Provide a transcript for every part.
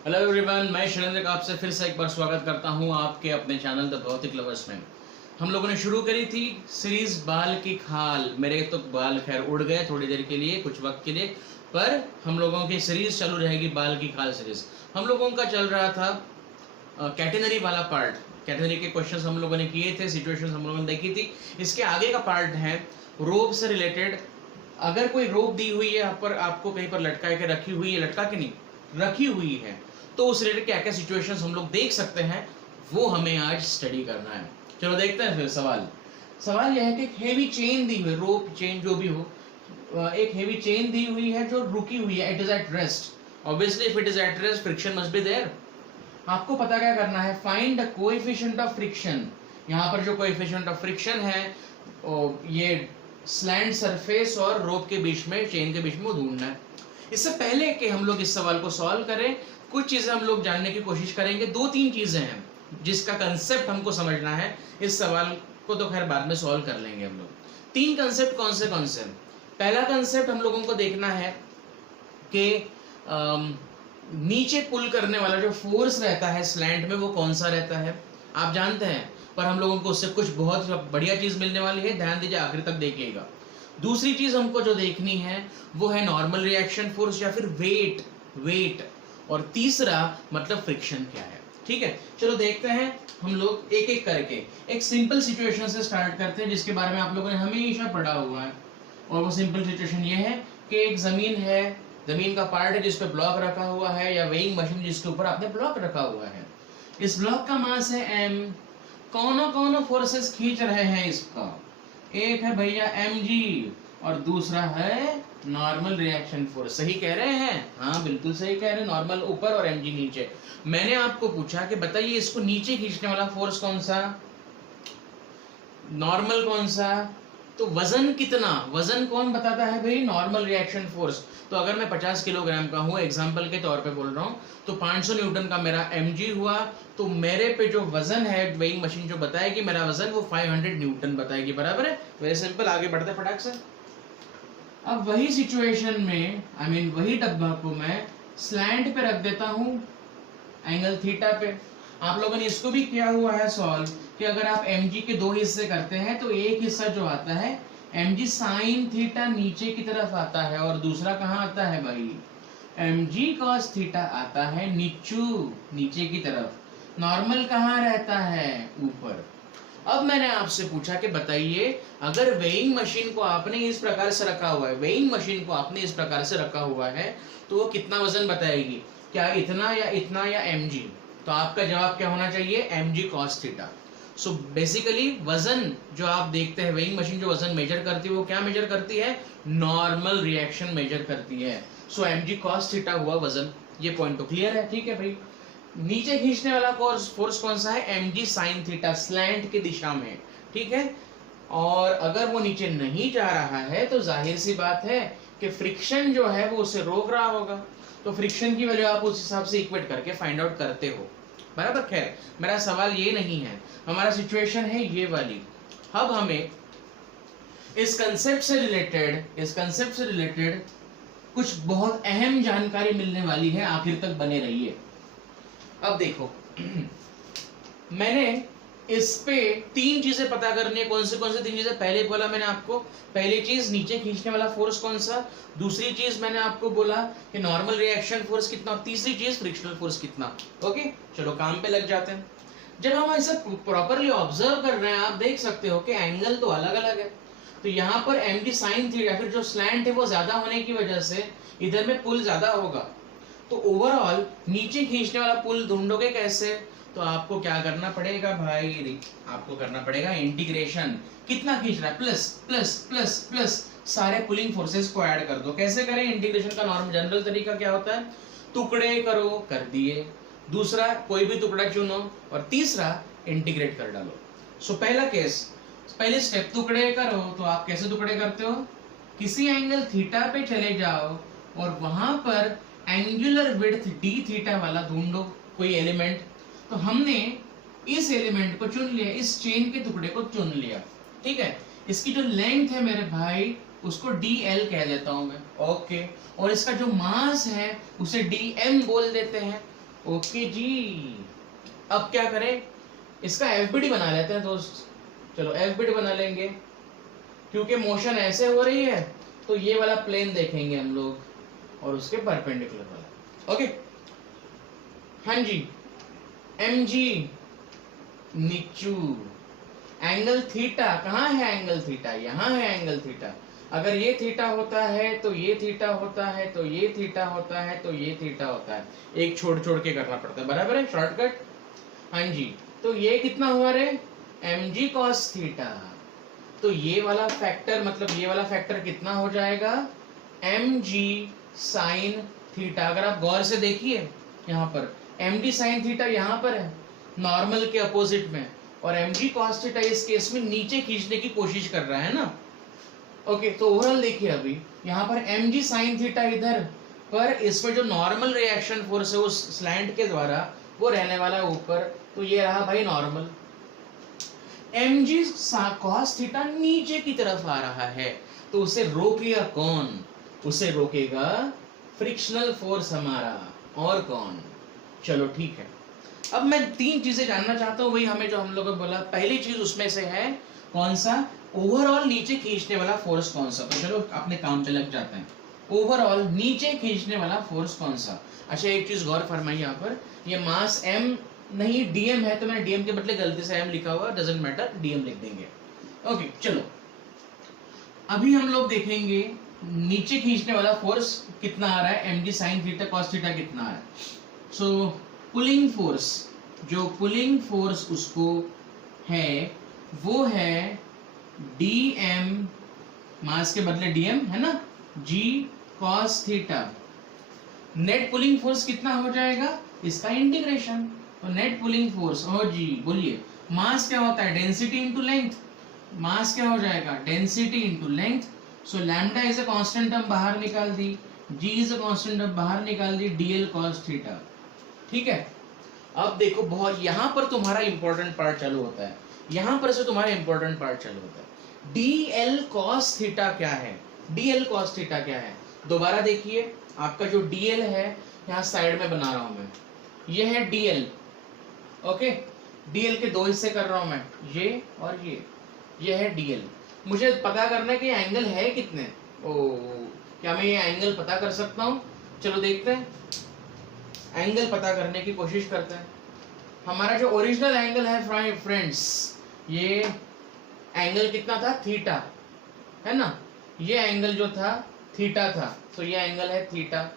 Hello everyone, मैं शैलेंद्र का आपसे फिर से एक बार स्वागत करता हूं आपके अपने चैनल द भौतिक लवर्स में। हम लोगों ने शुरू करी थी सीरीज बाल की खाल। मेरे तो बाल खैर उड़ गए थोड़ी देर के लिए, कुछ वक्त के लिए, पर हम लोगों की सीरीज चालू रहेगी बाल की खाल सीरीज। हम लोगों का चल रहा था कैटेनरी वाला पार्ट। कैटेनरी के क्वेश्चंस हम लोगों ने किए थे, सिचुएशंस हम लोगों ने देखी थी। इसके आगे का पार्ट है रोप से रिलेटेड। अगर कोई रोप दी हुई है यहाँ पर, आपको कहीं पर लटका के रखी हुई है, लटका के नहीं रखी हुई है, तो उस रिलेटेड क्या क्या सिचुएशंस हम लोग देख सकते हैं, वो हमें आज स्टडी करना है। चलो देखते हैं फिर सवाल यह है कि एक हेवी चेन दी हुई, रोप चेन जो भी हो, एक हेवी चेन दी हुई है जो रुकी हुई है, it is at rest. Obviously if it is at rest, friction must be there. आपको पता क्या करना है, find the coefficient of friction. यहाँ पर जो कोएफिशिएंट ऑफ फ्रिक्शन है ये स्लैंट सरफेस और रोप के बीच में, चेन के बीच में, वो ढूंढना है। इससे पहले कि हम लोग इस सवाल को सॉल्व करें, कुछ चीजें हम लोग जानने की कोशिश करेंगे। 2-3 चीजें हैं जिसका कंसेप्ट हमको समझना है। इस सवाल को तो खैर बाद में सॉल्व कर लेंगे हम लोग। 3 कंसेप्ट कौन से? पहला कंसेप्ट हम लोगों को देखना है कि नीचे पुल करने वाला जो फोर्स रहता है स्लैंट में, वो कौन सा रहता है। आप जानते हैं, पर हम लोगों को उससे कुछ बहुत बढ़िया चीज मिलने वाली है। ध्यान दीजिए, आखिर तक देखिएगा। दूसरी चीज हमको जो देखनी है वो है नॉर्मल रिएक्शन फोर्स या फिर वेट। और तीसरा मतलब फ्रिक्शन क्या है। ठीक है, चलो देखते हैं हम लोग एक एक करके। एक सिंपल सिचुएशन से स्टार्ट करते हैं जिसके बारे में आप लोगों ने हमेशा पढ़ा हुआ है। और वो सिंपल सिचुएशन ये है कि एक जमीन है, जमीन का पार्ट है जिस पे ब्लॉक रखा हुआ है, या वेइंग मशीन जिसके ऊपर आपने ब्लॉक रखा हुआ है। इस ब्लॉक का मास है m। कौन फोर्सेस खींच रहे हैं इसका? एक है भैया mg और दूसरा है नॉर्मल रिएक्शन फोर्स। सही कह रहे हैं? हाँ बिल्कुल सही कह रहे हैं। नॉर्मल ऊपर और mg नीचे। मैंने आपको पूछा कि बताइए इसको नीचे खींचने वाला फोर्स कौन सा, नॉर्मल कौन सा, तो वजन कितना, वजन कौन बताता है भाई? Normal reaction force. तो अगर मैं 50 किलोग्राम का हूँ, एग्जांपल के तौर पे बोल रहा हूँ, तो 500 न्यूटन का मेरा mg हुआ, तो मेरे पे जो वजन है, वेइंग मशीन जो बताएगी मेरा वजन, वो 500 न्यूटन बताएगी। बराबर है? Very simple. आगे बढ़ते फटाक से। अब वही सिचुएशन में, वही डब्बा को मैं स्लैंट पे रख देता हूँ, एंगल थीटा पे। आप लोगों ने इसको भी किया हुआ है सॉल्व, कि अगर आप mg के 2 हिस्से करते हैं तो एक हिस्सा जो आता है mg साइन थीटा नीचे की तरफ आता है, और दूसरा कहाँ आता है भाई? mg cos थीटा आता है नीचे की तरफ। नॉर्मल कहाँ रहता है? ऊपर। अब मैंने आपसे पूछा कि बताइए, अगर वेइंग मशीन को आपने इस प्रकार से रखा हुआ है, वेइंग मशीन को आपने इस प्रकार से रखा हुआ है, तो वो कितना वजन बताएगी? क्या इतना या mg? तो आपका जवाब क्या होना चाहिए? mg cos theta. So basically वजन जो आप देखते हैं, वेइंग मशीन जो वजन मेजर करती है, वो क्या मेजर करती है? नॉर्मल रिएक्शन मेजर करती है। सो mg cos थीटा हुआ वजन। ये पॉइंट तो क्लियर है? ठीक है भाई। नीचे खींचने वाला फोर्स कौन सा है? mg sin थीटा, स्लैंट की दिशा में। ठीक है, और अगर वो नीचे नहीं जा रहा है तो जाहिर सी बात है कि फ्रिक्शन जो है वो उसे रोक रहा होगा। तो फ्रिक्शन की वैल्यू आप उस हिसाब से इक्वेट करके फाइंड आउट करते हो। बराबर। खैर, मेरा सवाल ये नहीं है, हमारा सिचुएशन है ये वाली। अब हमें इस कंसेप्ट से रिलेटेड कुछ बहुत अहम जानकारी मिलने वाली है। आखिर तक बने रहिए। अब देखो, मैंने इस पे 3 चीजें पता करनी है। कौन से 3 चीजें? पहले बोला मैंने आपको, पहली चीज नीचे खींचने वाला फोर्स कौन सा, दूसरी चीज मैंने आपको बोला कि नॉर्मल रिएक्शन फोर्स कितना, और तीसरी चीज फ्रिक्शनल फोर्स कितना। ओके, चलो काम पे लग जाते हैं। जब हम ऐसा प्रॉपरली ऑब्जर्व कर रहे हैं, आप देख सकते हो कि एंगल तो अलग अलग है। तो यहाँ पर mg sin थीटा, फिर जो स्लैंट है वो ज्यादा होने की वजह से इधर में पुल ज्यादा होगा। तो ओवरऑल नीचे खींचने वाला पुल ढूंढोगे कैसे? तो आपको क्या करना पड़ेगा भाई? आपको करना पड़ेगा इंटीग्रेशन। कितना खींच रहा है? प्लस प्लस प्लस प्लस, सारे पुलिंग फोर्सेस को ऐड कर दो। कैसे करें? इंटीग्रेशन का नॉर्मल जनरल तरीका क्या होता है? टुकड़े करो, कर दिए। दूसरा, कोई भी टुकड़ा चुनो, और तीसरा इंटीग्रेट कर डालो। सो पहला केस, पहले स्टेप, टुकड़े करो। तो आप कैसे टुकड़े करते हो? किसी एंगल थीटा पे चले जाओ और वहां पर एंगुलर विड्थ d थीटा वाला ढूंढो कोई एलिमेंट। तो हमने इस एलिमेंट को चुन लिया, इस चेन के टुकड़े को चुन लिया। ठीक है, इसकी जो लेंथ है मेरे भाई, उसको dl कह देता हूं मैं। ओके, और इसका जो मास है उसे dm बोल देते हैं। ओके जी, अब क्या करें, इसका एफबीडी बना लेते हैं दोस्त। चलो एफबीडी बना लेंगे, क्योंकि मोशन ऐसे हो रही है तो ये वाला प्लेन देखेंगे हम लोग और उसके परपेंडिकुलर वाला। ओके हाँ जी, एम जी नीचू, एंगल थीटा कहाँ है, एंगल थीटा यहाँ है, एंगल थीटा। अगर ये थीटा होता है तो ये थीटा होता है, तो ये थीटा होता है, तो ये थीटा होता है, एक छोड़ छोड़ के करना पड़ता है, बराबर है, शॉर्टकट। हाँ जी, तो ये कितना हुआ रे, एम जी कॉस थीटा। तो ये वाला फैक्टर, मतलब ये वाला फैक्टर कितना हो जाएगा, एम जी साइन थीटा। अगर आप गौर से देखिए यहाँ पर एम डी साइन थीटा यहाँ पर है नॉर्मल के अपोजिट में, और एम जी कॉस थीटा इस केस में नीचे खींचने की कोशिश कर रहा है ना। ओके तो ओवरऑल देखिए, अभी यहाँ पर एम जी साइन थीटा इधर पर, इसमें जो नॉर्मल रिएक्शन फोर्स है उस स्लैंट के द्वारा वो रहने वाला है ऊपर, तो ये रहा भाई normal. M G cos theta नीचे की तरफ आ रहा है, तो उसे रोकेगा कौन, उसे रोकेगा फ्रिक्शनल फोर्स हमारा, और कौन। चलो ठीक है, अब मैं 3 चीजें जानना चाहता हूँ, वही हमें जो हम लोगों ने बोला, पहली चीज उसमें से है कौन सा, ओवरऑल नीचे खींचने वाला फोर्स कौन सा। तो चलो अपने काम पे लग जाते हैं, ओवरऑल नीचे खींचने वाला फोर्स कौन सा। अच्छा एक चीज गौर फरमाइए, यहाँ पर ये मास m नहीं dm है, तो मैंने dm के बदले गलती से m लिखा हुआ, डजंट मैटर, dm लिख देंगे। ओके चलो, अभी हम लोग देखेंगे नीचे खींचने वाला फोर्स कितना आ रहा है, M G sine theta cos theta कितना आ रहा है। सो पुलिंग फोर्स, जो पुलिंग फोर्स उसको है वो है dm, मास के बदले dm है ना, g cos theta. Net pulling force कितना हो जाएगा, इसका इंटीग्रेशन, तो नेट पुलिंग फोर्स, ओ जी बोलिए, मास क्या होता है, डेंसिटी इनटू लेंथ, मास क्या हो जाएगा, density into length. So lambda is a constant, हम बाहर निकाल दी, g इज अ कांस्टेंट, हम बाहर निकाल दी, dl cos थीटा। ठीक है, अब देखो बहुत, यहाँ पर तुम्हारा इंपॉर्टेंट पार्ट चालू होता है, यहाँ पर से तुम्हारा इंपॉर्टेंट पार्ट चालू होता है। dl cos थीटा क्या है, dl cos थीटा क्या है, दोबारा देखिए, आपका जो dl है यहाँ साइड में बना रहा हूं मैं, ये है dl। ओके, dl के 2 हिस्से कर रहा हूं मैं, ये और ये है dl। मुझे पता करना है कि एंगल है कितने, ओ क्या मैं ये एंगल पता कर सकता हूँ, चलो देखते हैं, एंगल पता करने की कोशिश करते हैं। हमारा जो ओरिजिनल एंगल है फ्रेंड्स, ये एंगल कितना था, थीटा है ना, ये एंगल जो था थीटा था, तो ये एंगल है थीटा।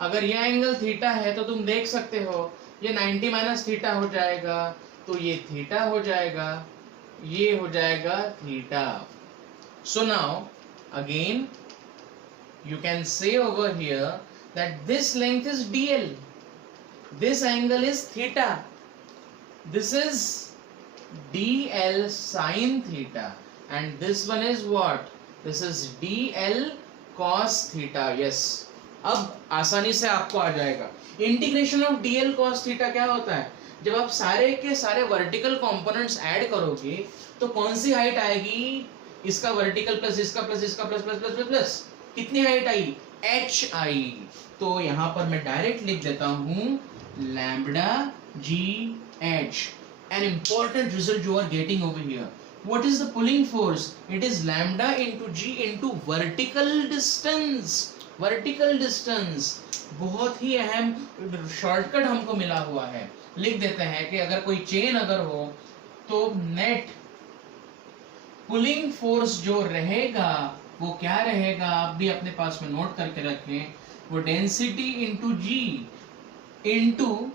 अगर ये एंगल थीटा है तो तुम देख सकते हो ये 90 माइनस थीटा हो जाएगा, तो ये थीटा हो जाएगा, ये हो जाएगा theta. So now again you can say over here that this length is dl, this angle is theta, this is dl sin theta, and this one is what, this is dl cos theta। yes, अब आसानी से आपको आ जाएगा, integration of dl cos theta क्या होता है, जब आप सारे के सारे वर्टिकल कंपोनेंट्स ऐड करोगे तो कौन सी हाइट आएगी, इसका वर्टिकल प्लस इसका प्लस इसका plus plus plus plus plus, कितनी हाइट आई, h आई। तो यहाँ पर मैं डायरेक्ट लिख देता हूँ lambda g h। an important result you are getting over here, what is the pulling force, it is lambda into g into vertical distance, vertical distance। बहुत ही अहम शॉर्टकट हमको मिला हुआ है, लिख देते हैं कि अगर कोई चेन अगर हो तो नेट पुलिंग फोर्स जो रहेगा वो क्या रहेगा, आप भी अपने पास में नोट करके रखें, वो density into G into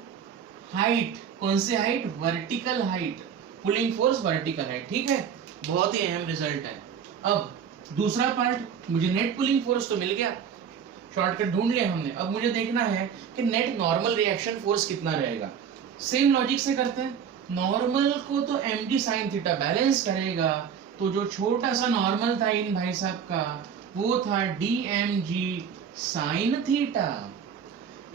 height, कौन सी height, vertical height, pulling force vertical height. ठीक है, बहुत ही अहम रिजल्ट है। अब दूसरा पार्ट, मुझे नेट पुलिंग फोर्स तो मिल गया, शॉर्टकट ढूंढ लिया हमने, अब मुझे देखना है कि नेट नॉर्मल रिएक्शन फोर्स कितना रहेगा। सेम लॉजिक से करते हैं, नॉर्मल को तो M D sine theta balance करेगा, तो जो छोटा सा नॉर्मल था इन भाई साहब का वो था D M G sine theta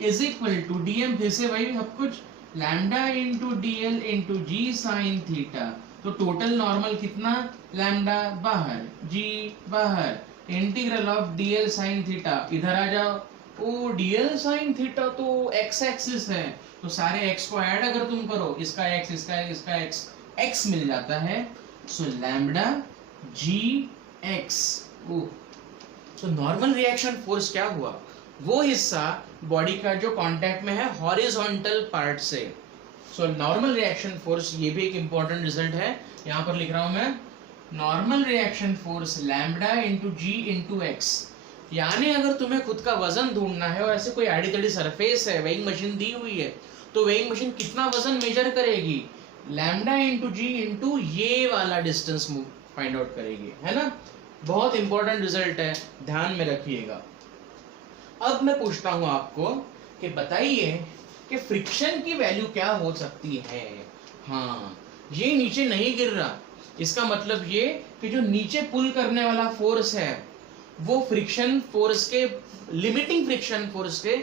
is equal to D M, फिर से वही सब कुछ, lambda into D L into G sine theta. तो टोटल नॉर्मल कितना, लैम्डा बाहर, जी बाहर, integral of D L sine theta, इधर आ जाओ, ओ डीएल साइन थीटा तो एक्स एक्सिस है, तो सारे एक्स को ऐड अगर तुम करो, इसका एक्स इसका एक्स, एक्स मिल जाता है। सो लैम्बडा जी एक्स। तो नॉर्मल रिएक्शन फोर्स क्या हुआ, वो हिस्सा बॉडी का जो कांटेक्ट में है हॉरिजॉन्टल पार्ट से। सो नॉर्मल रिएक्शन फोर्स, ये भी एक इंपॉर्टेंट रिजल्ट है, यहाँ पर लिख रहा हूं मैं, normal reaction force lambda into G into X. यानी अगर तुम्हें खुद का वजन ढूंढना है और ऐसे कोई आड़ी टेढ़ी सरफेस है, वेइंग मशीन दी हुई है, तो वेइंग मशीन कितना वजन मेजर करेगी, लैम्बडा इंटू जी इंटू ये वाला डिस्टेंस फाइंड आउट करेगी, है ना। बहुत इंपॉर्टेंट रिजल्ट है, ध्यान में रखिएगा। अब मैं पूछता हूं आपको कि बताइए कि फ्रिक्शन की वैल्यू क्या हो सकती है। हाँ, ये नीचे नहीं गिर रहा, इसका मतलब ये कि जो नीचे पुल करने वाला फोर्स है वो फ्रिक्शन फोर्स के, लिमिटिंग फ्रिक्शन फोर्स के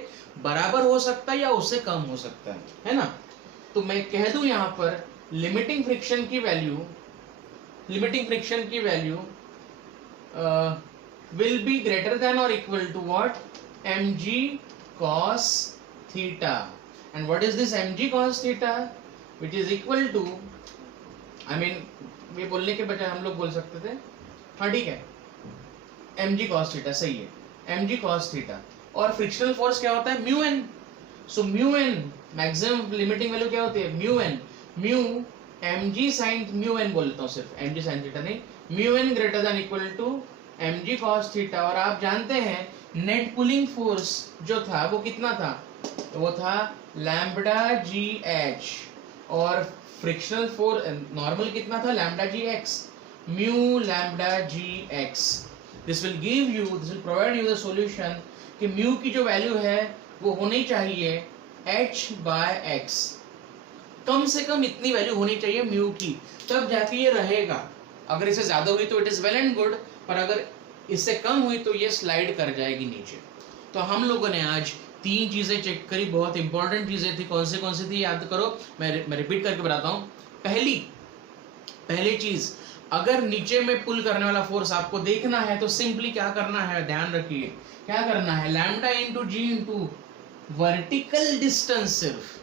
बराबर हो सकता है या उससे कम हो सकता है ना। तो मैं कह दूं यहाँ पर लिमिटिंग फ्रिक्शन की value will be greater than or equal to what, mg cos theta. And what is this mg cos theta, which is equal to, I mean ये बोलने के बजाय हम लोग बोल सकते थे, हाँ ठीक है, mg cos theta सही है, mg cos theta। और फ्रिक्शनल फोर्स क्या होता है, mu N. So mu N maximum limiting value क्या होती है, mu N, mu mg sin, mu N बोलता हूँ सिर्फ, mg sin थीटा नहीं, mu N greater than equal to mg cos theta. और आप जानते हैं नेट पुलिंग फोर्स जो था वो कितना था, तो वो था लैम्बडा जी एच, और फ्रिक्शनल फोर्स नॉर्मल कितना था, lambda G X, mu lambda G X. This will provide you the solution कि म्यू की जो वैल्यू है वो होनी चाहिए h बाय x, कम से कम इतनी वैल्यू होनी चाहिए म्यू की, तब जाके ये रहेगा। अगर इससे ज्यादा हुई तो it is well and good, पर अगर इससे कम हुई तो ये स्लाइड कर जाएगी नीचे। तो हम लोगों ने आज 3 चीजें चेक करी, बहुत इंपॉर्टेंट चीजें थी। कौन सी थी याद करो, मैं रिपीट करके बताता हूँ। पहली चीज, अगर नीचे में पुल करने वाला फोर्स आपको देखना है तो सिंपली क्या करना है, ध्यान रखिए, क्या करना है, lambda into G into vertical distance. सिर्फ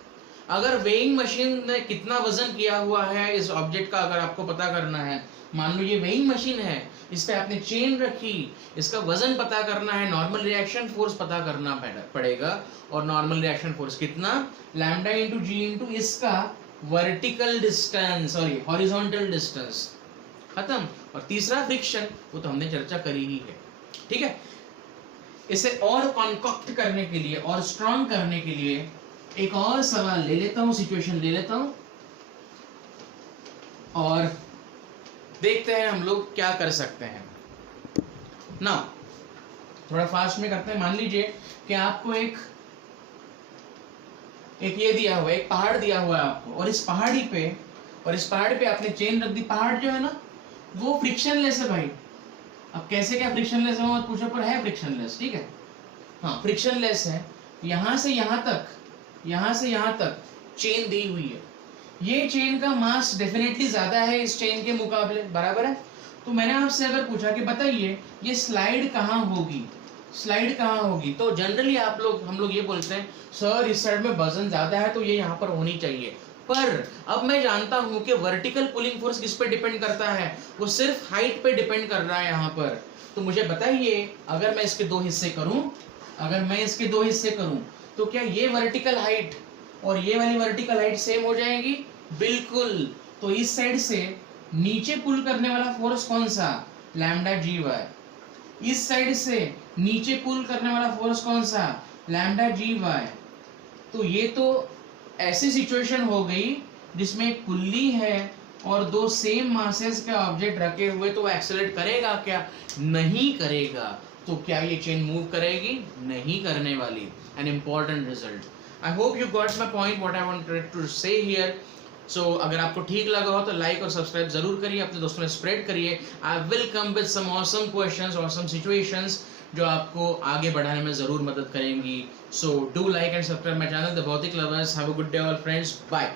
अगर वेइंग मशीन ने कितना वजन किया हुआ है इस ऑब्जेक्ट का अगर आपको पता करना है, मान लो ये वेइंग मशीन है, इस पे आपने चेन रखी, इसका वजन पता करना है, नॉर्मल रिएक्शन फोर्स पता करना पड़ेगा। और नॉर्मल रिएक्शन फोर्स कितना, लैम्बडा इंटू जी इंटू इसका vertical distance, sorry horizontal distance, खत्म। और तीसरा फ्रिक्शन, वो तो हमने चर्चा करी ही है, ठीक है। इसे और कॉन्कॉक्ट करने के लिए और स्ट्रॉन्ग करने के लिए एक और सवाल ले लेता हूं, सिचुएशन ले लेता हूं, और देखते हैं हम लोग क्या कर सकते हैं ना। थोड़ा फास्ट में करते हैं। मान लीजिए कि आपको एक ये दिया हुआ है, एक पहाड़ दिया हुआ है आपको, और इस पहाड़ पे आपने चेन रख दी। पहाड़ जो है ना वो फ्रिक्शनलेस है भाई। अब कैसे क्या फ्रिक्शनलेस है मत पूछो, पर है फ्रिक्शनलेस, ठीक है, हाँ फ्रिक्शनलेस है। यहाँ से यहाँ तक चेन दी हुई है, ये चेन का मास डेफिनेटली ज्यादा है इस चेन के मुकाबले, बराबर है। तो मैंने आपसे अगर पूछा कि बताइए ये स्लाइड कहाँ होगी, तो जनरली हम लोग ये बोलते हैं सर इस साइड में वजन ज्यादा है तो ये यहाँ पर होनी चाहिए। पर अब मैं जानता हूँ कि वर्टिकल पुलिंग फोर्स किस पे डिपेंड करता है, वो सिर्फ हाइट पे डिपेंड कर रहा है यहाँ पर। तो मुझे बताइए अगर मैं इसके 2 हिस्से करूँ, तो क्या ये वर्टिकल हाइट और ये वाली वर्टिकल हाइट सेम हो जाएगी, बिल्कुल। तो इस साइड से नीचे पुल करने वाला फोर्स कौन सा, लैम्बडा जी वाई। इस साइड से नीचे पुल करने वाला फोर्स कौन सा, लैम्बडा जी वाई। तो ये तो ऐसी सिचुएशन हो गई जिसमें एक पुल्ली है और 2 सेम मासेस के ऑब्जेक्ट रखे हुए, तो वो एक्सेलरेट करेगा क्या, नहीं करेगा। तो क्या ये चेन मूव करेगी, नहीं करने वाली। An important result. I hope you got my point, what I wanted to say here. So अगर आपको ठीक लगा हो तो लाइक और सब्सक्राइब जरूर करिए, अपने दोस्तों में स्प्रेड करिए। I will come with some awesome questions, awesome situations जो आपको आगे बढ़ाने में जरूर मदद करेंगी। So do like and subscribe my channel the Bhautik lovers. Have a good day all friends, bye.